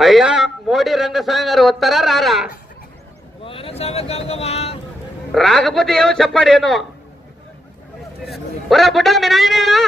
అయ్యా మోడీ రంగస్వామి గారు వస్తారా రారా? రాకపోతే ఏమో చెప్పాడేనో ఒరే బుడ్డ మీ నాయనేనా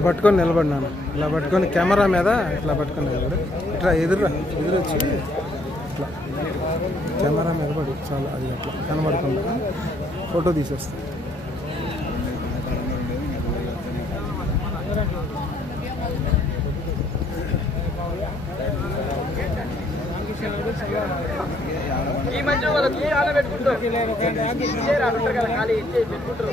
ఇలా పట్టుకొని నిలబడినాను ఇలా పట్టుకొని కెమెరా మీద ఇట్లా పట్టుకొని నిలబడి ఇట్లా ఎదురు ఎదురు వచ్చి ఇట్లా కెమెరా మీద పడి చాలా అది అట్లా కనబడకుండా ఫోటో తీసేస్తాను ఈ మధ్య వాళ్ళకి ఆడ పెట్టుకుంటారు ఇచ్చేరా, ఉంటారు కదా, ఖాళీ ఇచ్చే పెట్టుకుంటారు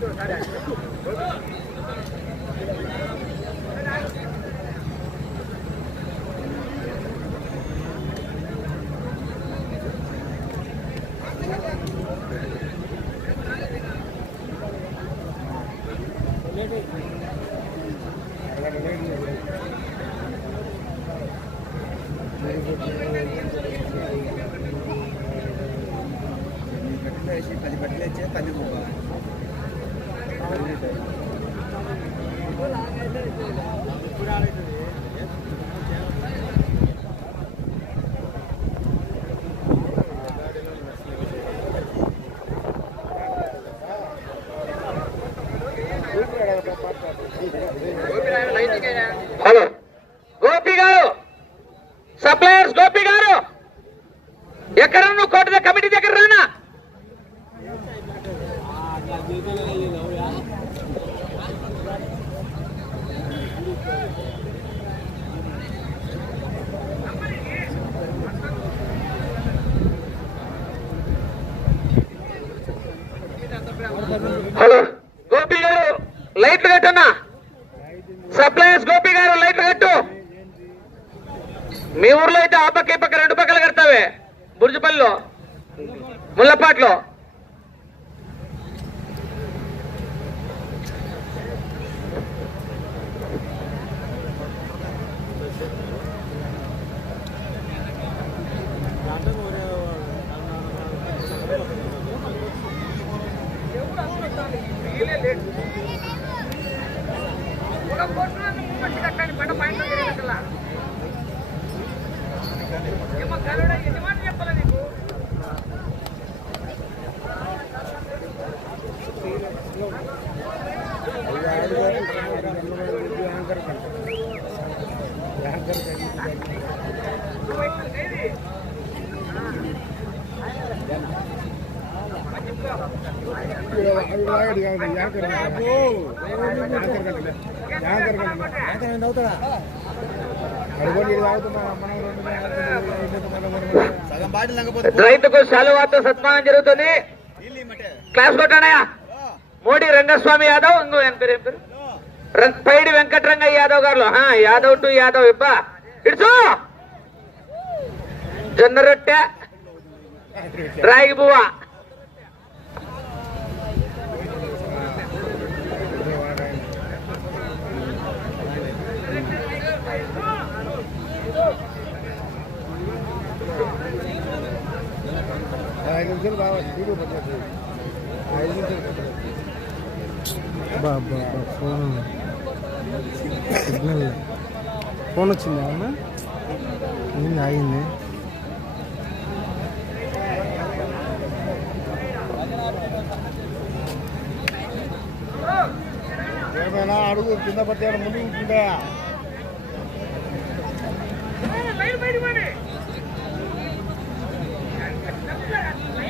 Thank you. సప్లయర్స్ గోపి గారు! ఎక్కడ నువ్వు కోట కమిటీ దగ్గర రానా? హలో గోపి గారు లైట్లు కట్టన్నా సప్లయర్స్ గోపి గారు లైట్లు కట్టు! మీ ఊర్లో అయితే ఆ పక్క ఈ పక్క రెండు పక్కలు కడతావే. బుర్జుపల్లిలో ముల్లపాట్లో సగం రైతుకు శాలువాతో సత్మానం జరుగుతుంది. క్లాస్ కొట్టానయా మోడీ రంగస్వామి యాదవ్ ఇంకో ఆయన పేరు ఏం పేరు? పైడి వెంకటరంగ యాదవ్ గారు యాదవ్ టు యాదవ్ ఇబ్బా. ఇడుచు! జొన్న రొట్టె రాగి బువ్వ. ఐదు నిమిషాలు బాగా వీడియో పట్టలేదు ఐదు నిమిషాలు పట్టలేదు ఫోన్ సిగ్నల్ ఫోన్ వచ్చిందా అవునా ఏంది ఆగింది ఏమైనా అడుగు కింద పట్టే ముందు ఉంటుందా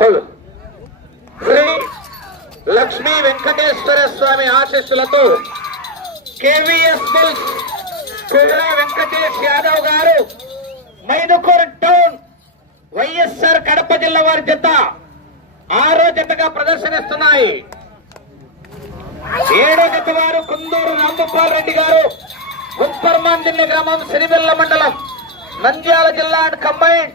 హలో. శ్రీ లక్ష్మీ వెంకటేశ్వర స్వామి ఆశీస్సులతో కేవీఎస్ బుల్స్ కుర్ర వెంకటేష్ యాదవ్ గారు మైనుకూర్ టౌన్ వైఎస్ఆర్ కడప జిల్లా వారి జత ఆరో జతగా ప్రదర్శనిస్తున్నాయి? ఏడో జత వారు కుందూరు రాంగోపాల్ రెడ్డి గారు ఉప్పర్మాందిన్య గ్రామం సిరిబెల్ల మండలం నంద్యాల జిల్లా అండ్ కంబైన్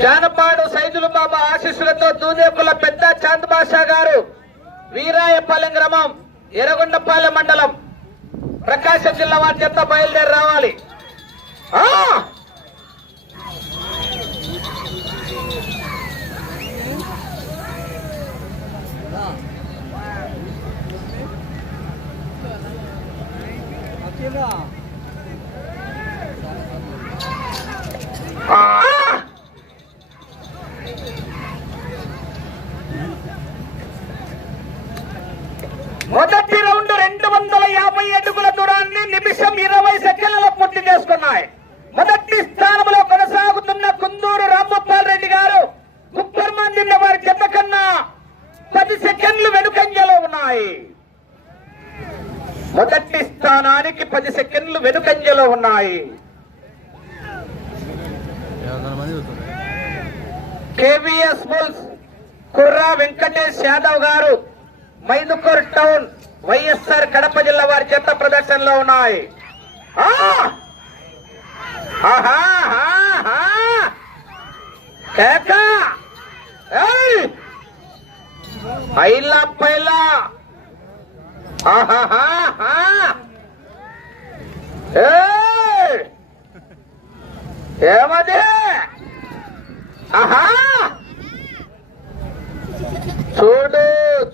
జానపాడు సైదులు బాబా ఆశీస్సులతో దూదేకుల పెద్ద చాంద్ బాషా గారు వీరాయపాలెం గ్రామం ఎర్రగొండపాలెం మండలం ప్రకాశం జిల్లా వారి చెత్త బయలుదేరి రావాలి ఆ! ఆ! మొదటి రౌండ్ రెండు వందల యాభై అడుగుల దూరాన్ని నిమిషం ఇరవై సెకండ్లలో పూర్తి చేసుకున్నాయి మొదటి స్థానంలో కొనసాగుతున్న కుందూరు రామగోపాల్ రెడ్డి గారు గుప్పర్మందిన్న వారి జత కన్నా పది సెకండ్లు వెనుకంజలో ఉన్నాయి మొదటి స్థానానికి పది సెకండ్లు వెనుకంజలో ఉన్నాయి. కేవీఎస్ బుల్స్ కుర్రా వెంకటేష్ యాదవ్ గారు మైదుకూర్ టౌన్ వైఎస్ఆర్ కడప జిల్లా వారి చెత్త ప్రదర్శనలో ఉన్నాయి. పైలా పైలా! ఆహాహాహా! ఏయ్! ఏమది? ఆహా! చూడు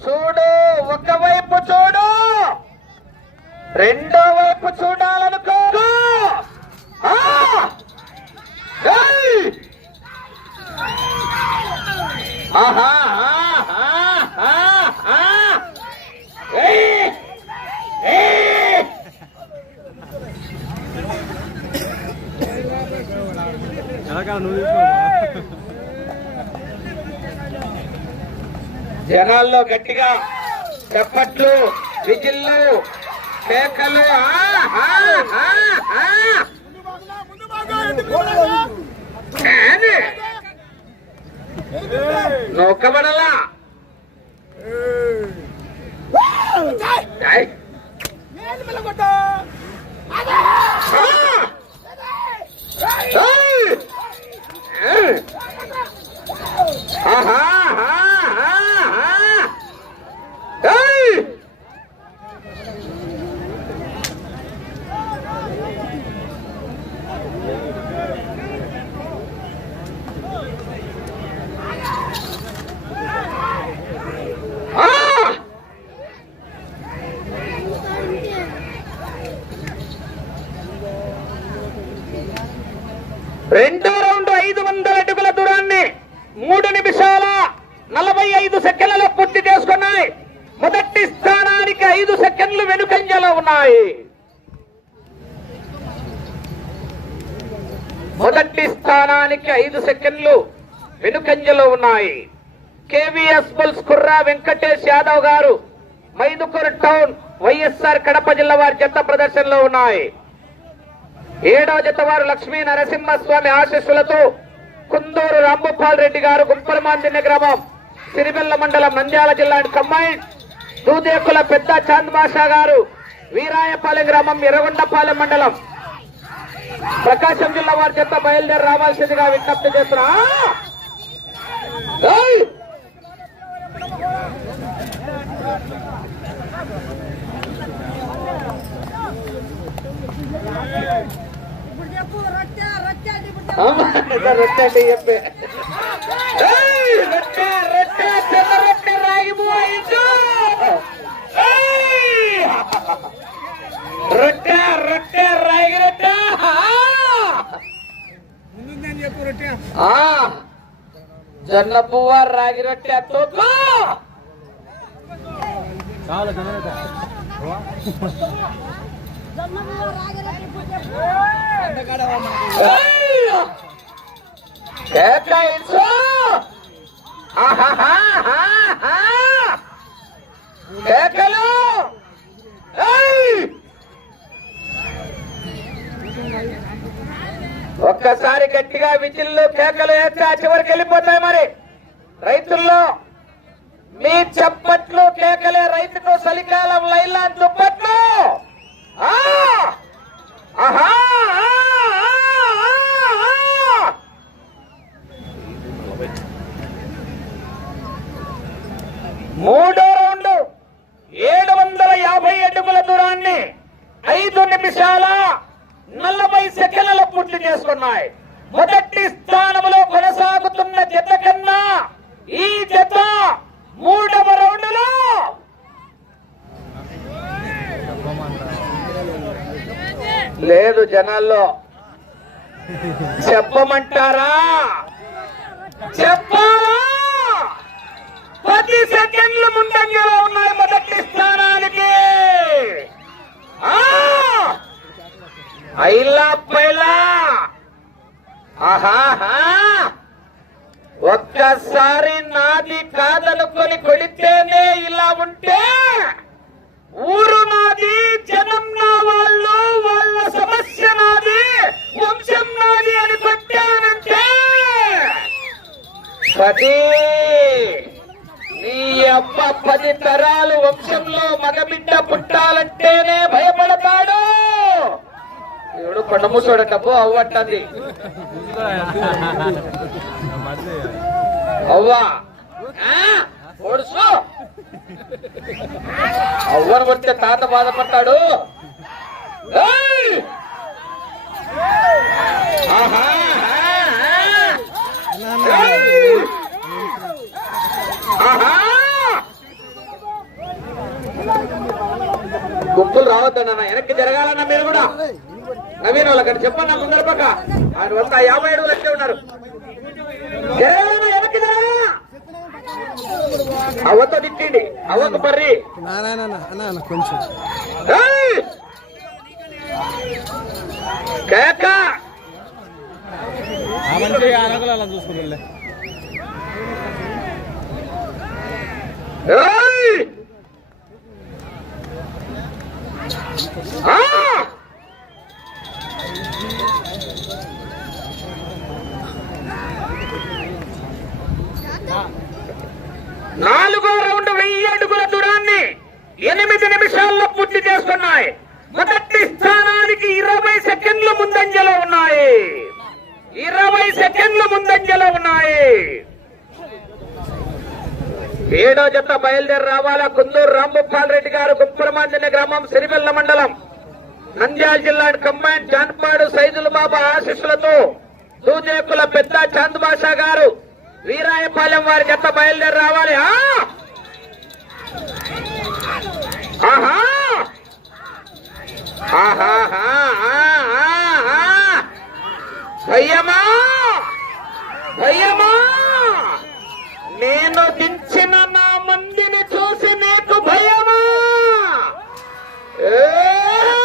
చూడు ఒకవైపు చూడు. రెండో వైపు చూడాలనుకో. ఆహా! ఏయ్! ఏయ్! జనాల్లో గట్టిగా చప్పట్లు విజిల్లు కేకలు ఆ, ఆ, ఆహా. ఏయ్! ఆ! రెండో రౌండ్ ఐదు వందల అడుగుల దూరాన్ని మూడు నిమిషాల నలభై ఐదు సెకండ్లలో పూర్తి చేసుకున్నాయి. మొదటి స్థానానికి ఐదు సెకండ్లు వెనుకంజలో ఉన్నాయి. మొదటి స్థానానికి ఐదు సెకండ్లు వెనుకంజలో ఉన్నాయి. కేవీఎస్ బుల్స్ కుర్రా వెంకటేష్ యాదవ్ గారు మైదుకూరు టౌన్ వైఎస్ఆర్ కడప జిల్లా వారి జత ప్రదర్శనలో ఉన్నాయి. ఏడవ జత వారు లక్ష్మీ నరసింహస్వామి ఆశీస్సులతో కుందూరు రాంభూపాల్ రెడ్డి గారు గుంపలమాందిన్న గ్రామం. సిరిబెల్ల మండలం నంద్యాల జిల్లా కంబైన్ దూదేకుల పెద్ద చాంద్ బాషా గారు వీరాయపాలెం గ్రామం ఎర్రగొండపాలెం మండలం. ప్రకాశం జిల్లా వారి చేత బయలుదేరి రావాల్సిందిగా విజ్ఞప్తి చేస్తున్నా. రొట్టె అంటే చెప్పు. ఆమా, ఇదో రొట్టె అంటే చెప్పే ఏయ్! రొట్టె రొట్టె తెల్ల రొట్టె రాగి పోయించు ఏయ్! రొట్టె రొట్టె రాగి రొట్టె. జొన్న పువ్వ రాగి రొట్టె తోపు జనరేట జొన్న బియ్యం రాగి రొట్టె ఇప్పుడు చెప్పు. కేటాయించు ఆహాహాహాహా. కేకలు ఏయ్! ఒక్కసారి గట్టిగా విజిల్లు కేకలు వేస్తే ఆ చివరికి వెళ్ళిపోతాయి మరి. రైతుల్లో మీ చప్పట్లు కేకలే రైతుకు చలికాలం లైలా దుప్పట్లు. ఆహా! మూడో రౌండ్ ఏడు వందల యాభై అడుగుల దూరాన్ని ఐదు నిమిషాల నలభై సెకండ్ల పూర్తి చేసుకున్నాయి. మొదటి స్థానంలో కొనసాగుతున్న జత కన్నా ఈ జత మూడవ రౌండ్లో లేదు జనాల్లో. చెప్పమంటారా? చెప్పాలా? పది సెకండ్లు ముందంజలో ఉన్నాయి మొదటి స్థానానికి ఆ! ఐలా పైలా. ఆహాహా ఒక్కసారి నాది కాదనుకొని కొడితేనే ఇలా ఉంటే ఊరు నాది జనం నా వాళ్ళు వాళ్ళ సమస్య నాది వంశం నాది అని కొట్టానంటే పది నీ అమ్మ పది తరాలు వంశంలో మగబిడ్డ పుట్టాలంటేనే భయపడతాడు. ఎవడు కొండమూసోడటప్పు అవ్వట్టది అవ్వా ఆ? ఓడుసు. అవ్వను వస్తే తాత బాధపడతాడు. ఆహా! గుంపులు రావద్దన్న వెనక్కి జరగాలన్న మీరు కూడా. నవీన్ వాళ్ళకి చెప్పండి నా ముందర పక్క. ఆయన వస్తా యాభై ఏడు లక్షలు ఉన్నారు. అవతో తిట్టిండి అవ్వకు పర్రి. కొంచెం కేక! మంచి ఆ! నాలుగో రౌండ్ వెయ్యి అడుగుల దూరాన్ని ఎనిమిది నిమిషాల్లో పూర్తి చేస్తున్నాయి. మొదటి స్థానానికి ఇరవై సెకండ్లు ముందంజలో ఉన్నాయి. ఇరవై సెకండ్లు ముందంజలో ఉన్నాయి. ఏడో జత బయలుదేరి రావాలా? కుందూరు రాంభూపాల్ రెడ్డి గారు గుప్పరమాంజన గ్రామం సిరివెల్ల మండలం. నంద్యాల జిల్లా కమ్మాండ్ జాన్పాడు సైదుల బాబా ఆశీస్సులతో దూదేకుల పెద్ద చాంద్ బాషా గారు వీరాయపాలెం వారి జత బయలుదేరి రావాలి. ఆహా! భయ్యమా భయ్యమా నేను దించిన నా మందిని చూసి నీకు భయమా ఏ! మీరు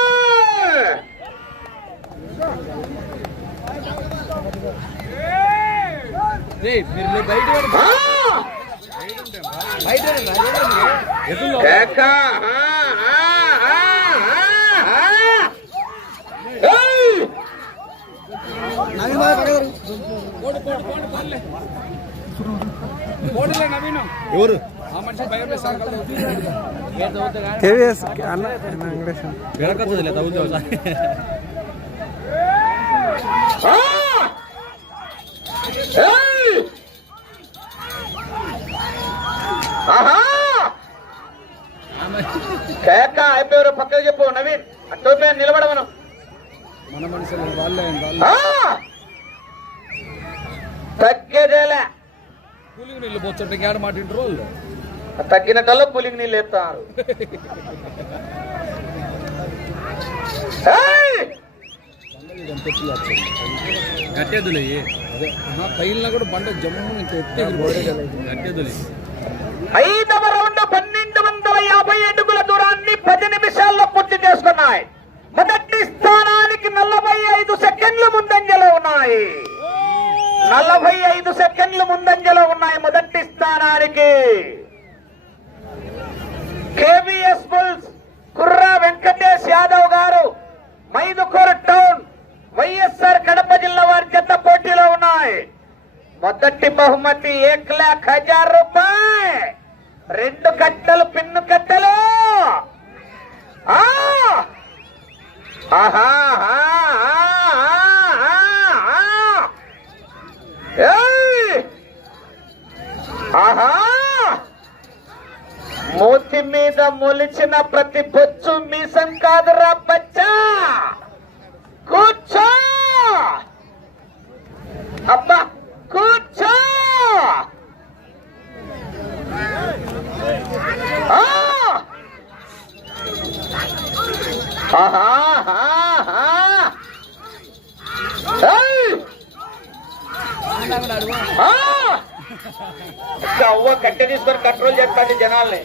బయట ఆ! బయట కేక ఆ, ఆ, ఆ, ఆ, ఆ. ఏయ్! ఎవరు? కేవీఎస్ అన్న వెంకటేష్ తగ్గుతావు! ఏయ్! ఆహా! కేక అయిపోయారు పక్కకు చెప్పు నవీన్. అట్టోపే నిలబడమను. మన మనుషులు వాళ్ళే! తగ్గేదేలే. కూలింగ్ నీళ్ళు పోతుంటే ఇంకేడ మాట ఇంటారు వాళ్ళు? తగ్గినట్టల్లా పులికి నీళ్ళు! గట్టేదులే. అదే. పైన కూడా బండ జమ్ము గట్టేదులే. ఐదవ చేసుకున్నాయి. మొదటి స్థానానికి నలభై ఐదు సెకండ్లు ముందంజలో ఉన్నాయి. నలభై ఐదు సెకండ్లు ముందంజలో ఉన్నాయి మొదటి స్థానానికి. కేవీఎస్ బుల్స్ కుర్రా వెంకటేష్ యాదవ్ గారు మైదుకూరు టౌన్ వైఎస్ఆర్ కడప జిల్లా వారి జత పోటీలో ఉన్నాయి. మొదటి బహుమతి ఏక్ లాక్ హజార్ రూపాయ. రెండు కట్టలు పిన్ను కట్టలు. మూతి మీద మొలిచిన ప్రతి బొచ్చు మీసం కాదురా. జనాల్ని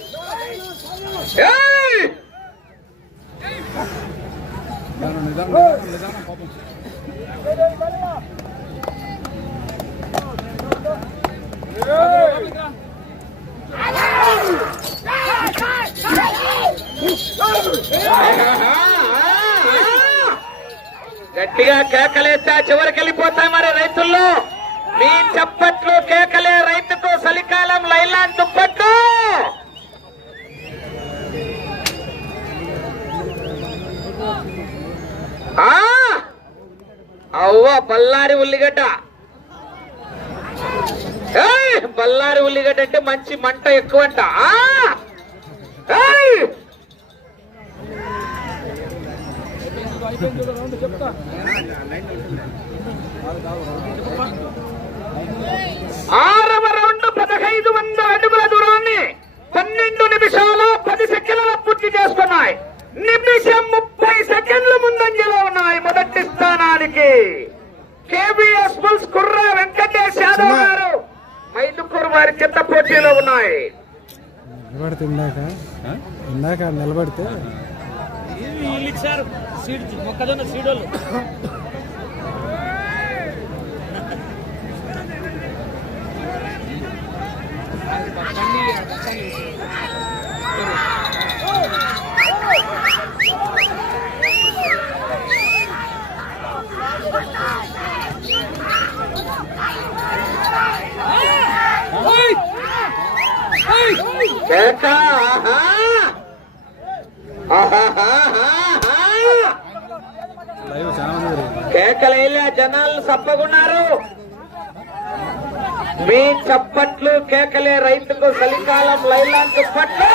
బల్లారి ఉల్లిగడ్డ. బల్లారి ఉల్లిగడ్డ అంటే మంచి మంట ఎక్కువంట. ఆరవ రౌండ్ పదహైదు వందల అడుగుల దూరాన్ని పన్నెండు నిమిషాలు పది సెకండ్ల పూర్తి చేసుకున్నాయి. నిమిషం ముప్పై సెకండ్ల ముందంజలో ఉన్నాయి మొదటి స్థానానికి. కేబిఎస్ బుల్స్ కుర్ర వెంకటేష్ యాదవ్ గారు. మైదుకూరు వారి చిత్త పోటీలో ఉన్నాయి. నిలబడితే ఇందాక? ఇందాక నిలబడితే? మొక్కజొన్న సీడోలు కేక, ఆహా! ఆహాహాహాహా! లైవ్ చాలా మంది జరిగింది కేకలేలే జనాలు సప్పగున్నారు. మీ చప్పట్లు కేకలే రైతుకు చలికాలం లైలా దుప్పట్లు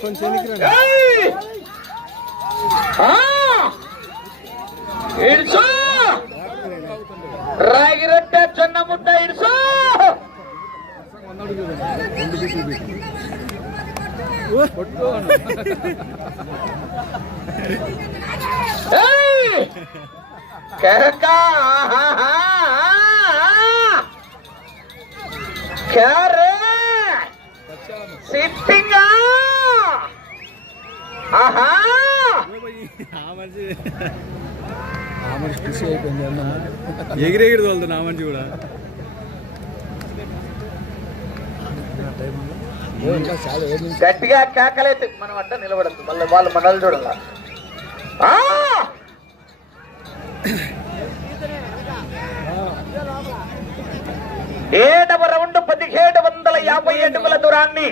కొంచెం వెనక్కి రండి ఏయ్! ఆ! ఇడుచు రాగి రొట్టె జొన్న ముద్ద ఇడుచు ఏయ్! కేక ఆహాహా! క్యా రే సిట్టింగా ఆహా ఆ మనిషి ఆ మనిషి ఖుషి అయిపోయింది అన్న ఎగిరెగిరి తోలుతుంది ఆ మనిషి కూడా. గట్టిగా కేకలైతే మనం అడ్డ నిలబడద్దు మళ్ళీ వాళ్ళు మనల్ని చూడాల ఆ! ఏడవ రౌండ్ పదిహేడు వందల యాభై అడుగుల దూరాన్ని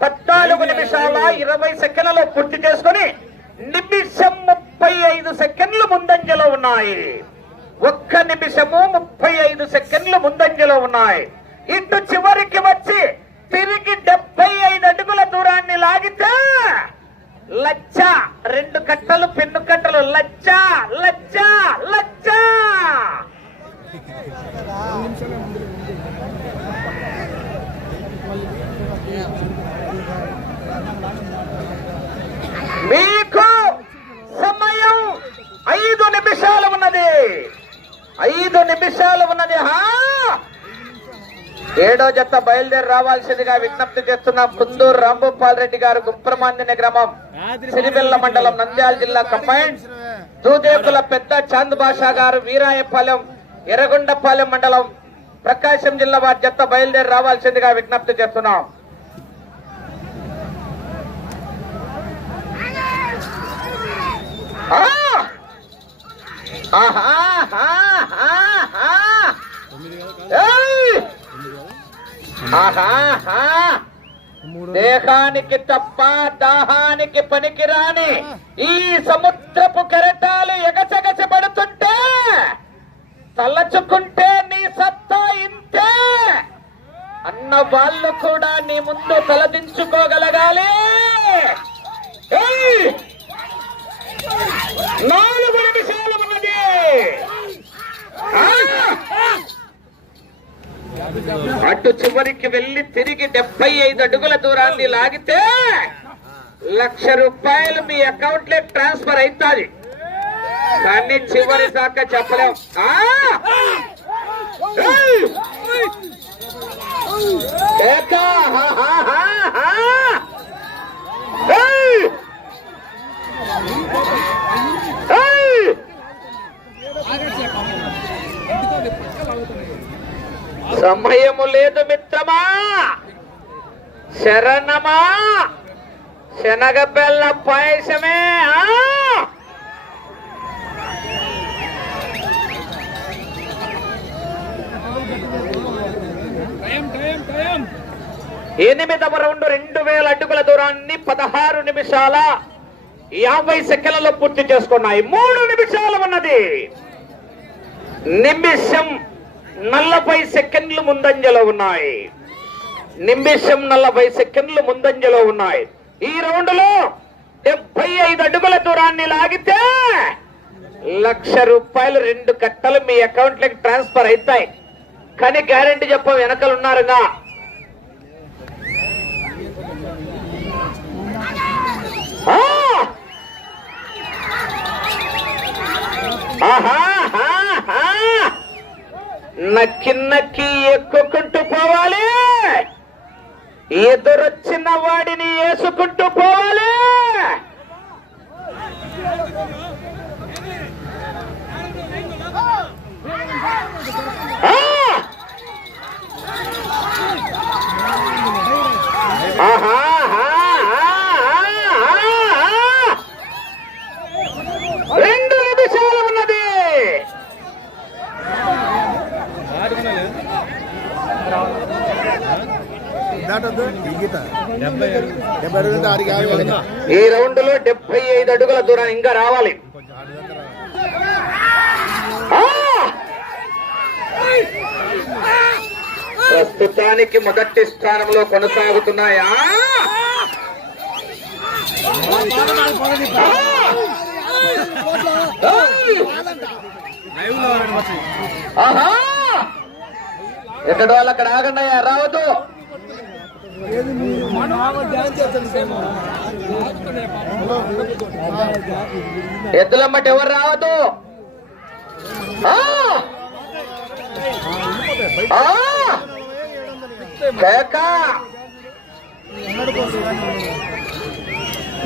పద్నాలుగు నిమిషాల ఇరవై సెకండ్లలో పూర్తి చేసుకుని నిమిషం ముప్పై ఐదు సెకండ్లు ముందంజలో ఉన్నాయి. ఒక్క నిమిషము ముప్పై ఐదు సెకండ్లు ముందంజలో ఉన్నాయి. ఇటు చివరికి వచ్చి తిరిగి డెబ్బై ఐదు అడుగుల దూరాన్ని లాగితే లచ్చ రెండు కట్టలు పెన్ను కట్టలు లచ్చ లచ్చ లచ్చ మీకు సమయం ఐదు నిమిషాలు ఉన్నది. ఐదు నిమిషాలు ఉన్నది. హా! ఏడో జత బయలుదేరి రావాల్సిందిగా విజ్ఞప్తి చేస్తున్నాం కుందూరు రాంభూపాల్ రెడ్డి గారు గుప్రమాందిన గ్రామం. సిరిబెల్ల మండలం నంద్యాల జిల్లా కంబైన్. దూదేకుల పెద్ద చాంద్ బాషా గారు వీరాయపాలెం ఎర్రగొండపాలెం మండలం ప్రకాశం జిల్లా వారి జత బయలుదేరి రావాల్సిందిగా విజ్ఞప్తి చేస్తున్నాం. ఆ! ఆహా! ఆహా! ఆహా! ఏయ్! ఆహా! మూడు దేహానికి తప్ప దాహానికి పనికిరాని ఈ సముద్రపు కెరటాలు ఎగచగచి పడుతుంటే తలచుకుంటే నీ సత్తా ఇంతే. అన్న వాళ్ళు కూడా నీ ముందు తలదించుకోగలగాలి. నాలుగు నిమిషాలు అటు చివరికి వెళ్ళి తిరిగి డెబ్బై ఐదు అడుగుల దూరాన్ని లాగితే లక్ష రూపాయలు మీ అకౌంట్లో ట్రాన్స్ఫర్ అవుతుంది కానీ చివరి దాకా చెప్పలేం. ఆ! ఏయ్! కేక! హా, హా, హా, హా! ఏయ్! ఏయ్! సమయము లేదు మిత్రమా. శరణమా. శనగబెల్ల పాయసమే ఎనిమిదవ రౌండ్ రెండు వేల అడుగుల దూరాన్ని పదహారు నిమిషాల యాభై సెకండ్లలో పూర్తి చేసుకున్నాయి. మూడు నిమిషాలు ఉన్నది. నిమిషం నలభై సెకండ్లు ముందంజలో ఉన్నాయి. నిమిషం నలభై సెకండ్లు ముందంజలో ఉన్నాయి. ఈ రౌండ్లో డెబ్బై ఐదు అడుగుల దూరాన్ని లాగితే లక్ష రూపాయలు రెండు కట్టలు మీ అకౌంట్లోకి ట్రాన్స్ఫర్ అవుతాయి. కానీ గ్యారెంటీ చెప్ప వెనకలు ఉన్నారుగా? ఆహా! నక్కి నక్కి ఎక్కుకుంటూ పోవాలి. ఎదురొచ్చిన వాడిని వేసుకుంటూ పోవాలి. ఆహా. ఆహాహాహాహా! రెండు నిమిషాలు ఉన్నది దాటద్దు ఈ గీత డెబ్బై డెబ్బై అడుగులు ఆడికి ఆగి ఈ రౌండ్లో డెబ్బై ఐదు అడుగుల దూరం ఇంకా రావాలి. ప్రస్తుతానికి మొదటి స్థానంలో కొనసాగుతున్నాయా. ఆహా! ఎక్కడ వాళ్ళు అక్కడ ఆగండి రావద్దు. ఎద్దులమ్మట ఎవరు రావద్దు?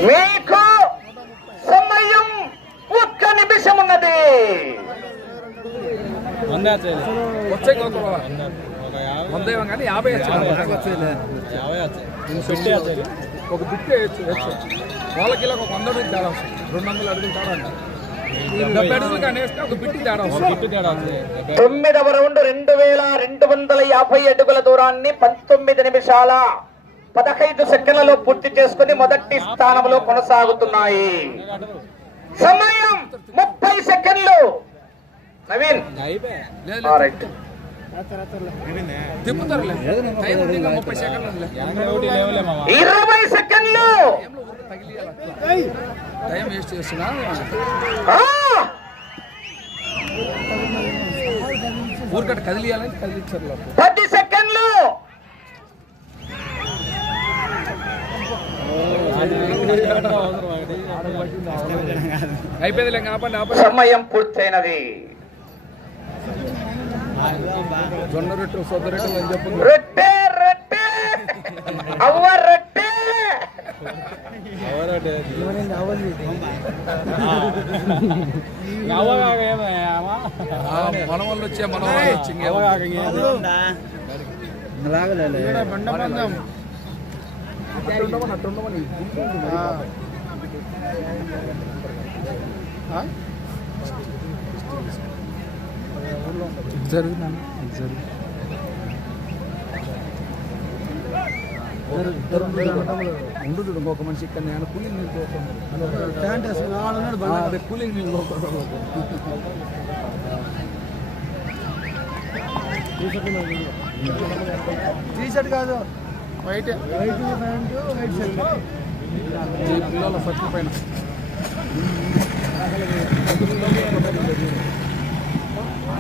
మీకు సమయం ఒక్క నిమిషం ఉన్నది వచ్చే ఏమో కానీ యాభై ఒక బిట్ వేయచ్చు వేయచ్చు వాళ్ళకి ఇలా ఒక వంద అడుగులు తేడా వస్తుంది. రెండు వందల అడుగులు తేడా అంట తొమ్మిదవ రౌండ్ రెండు వేల రెండు వందల యాభై అడుగుల దూరాన్ని పంతొమ్మిది నిమిషాల పదహైదు సెకండ్లలో పూర్తి చేసుకుని మొదటి స్థానంలో కొనసాగుతున్నాయి. సమయం ముప్పై సెకండ్లు. నవీన్. రైట్. తిప్పుతారులే. టైం ఉంది ఇంకా ముప్పై సెకండ్లు ఉందిలే. ఇరవై సెకండ్లు. టైం వేస్ట్ చేస్తున్నా. ఊరికట్ట కదిలియాలని కదిలించారు. పది సెకండ్లు! అయిపోయింది సమయం పూర్తయినది. జొన్న రొట్టె సొద్ద రొట్టెలు అని చెప్పు. రొట్టె రొట్టె. అవ్వ రొట్టె. ఆ, మన వాళ్ళు వచ్చే మన వాళ్ళు వచ్చి ఇంకేమో. అట్టు ఉండమని, అట్టు ఉండమని. ఉండు చూడు, ఇంకొక మనిషి ఇక్కడ నేను కూలింగ్ నీళ్ళు కూలింగ్ నీళ్ళు పోతున్నాను. టీషర్ట్ కాదు white white pant white shirt పిల్లల సత్తుల పైన.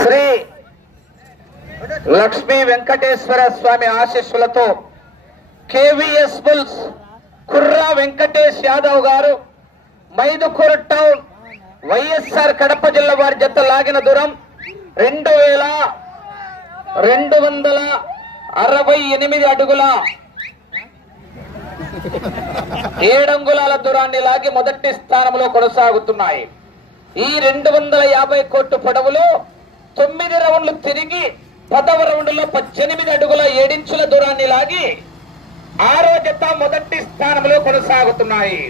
శ్రీ లక్ష్మీ వెంకటేశ్వర స్వామి ఆశీస్సులతో కేవీఎస్ బుల్స్ కుర్రా వెంకటేష్ యాదవ్ గారు మైదుకూరు టౌన్ వైఎస్ఆర్ కడప జిల్లా వారి జత లాగిన దూరం రెండు వేల రెండు వందల అరవై ఎనిమిది అడుగుల ఏడంగుళాల దూరాన్ని లాగి మొదటి స్థానంలో కొనసాగుతున్నాయి. ఈ రెండు వందల యాభై కోట్టు పొడవులో తొమ్మిది రౌండ్లు తిరిగి పదవ రౌండ్లో పద్దెనిమిది అడుగుల ఏడించుల దూరాన్ని లాగి ఆరో జత మొదటి స్థానంలో కొనసాగుతున్నాయి.